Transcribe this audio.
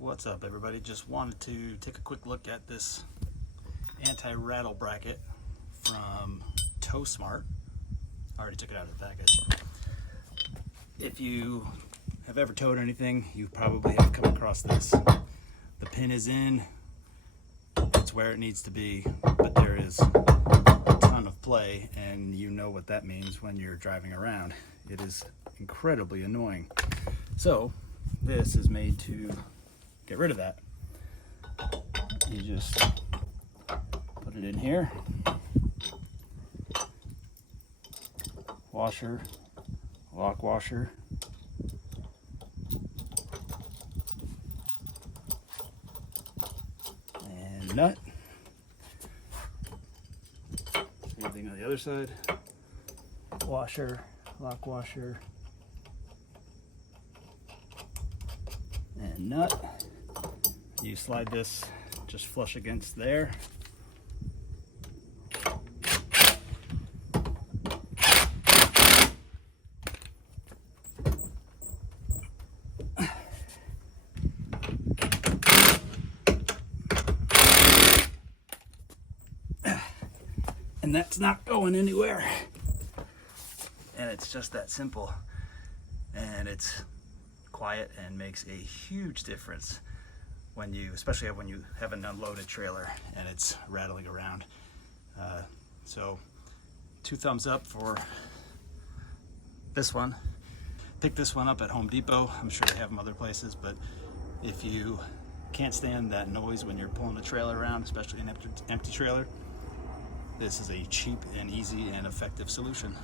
What's up, everybody? Just wanted to take a quick look at this anti-rattle bracket from TowSmart. I already took it out of the package. If you have ever towed anything, you probably have come across this. The pin is in, it's where it needs to be, but there is a ton of play, and you know what that means when you're driving around. It is incredibly annoying. So this is made to get rid of that. You just put it in here, washer, lock washer, and nut. Same thing on the other side, washer, lock washer, and nut. You slide this just flush against there. And that's not going anywhere. And it's just that simple. And it's quiet and makes a huge difference when you, especially when you have an unloaded trailer and it's rattling around. So 2 thumbs up for this one. Pick this one up at Home Depot. I'm sure they have them other places, but if you can't stand that noise when you're pulling a trailer around, especially an empty trailer, this is a cheap and easy and effective solution.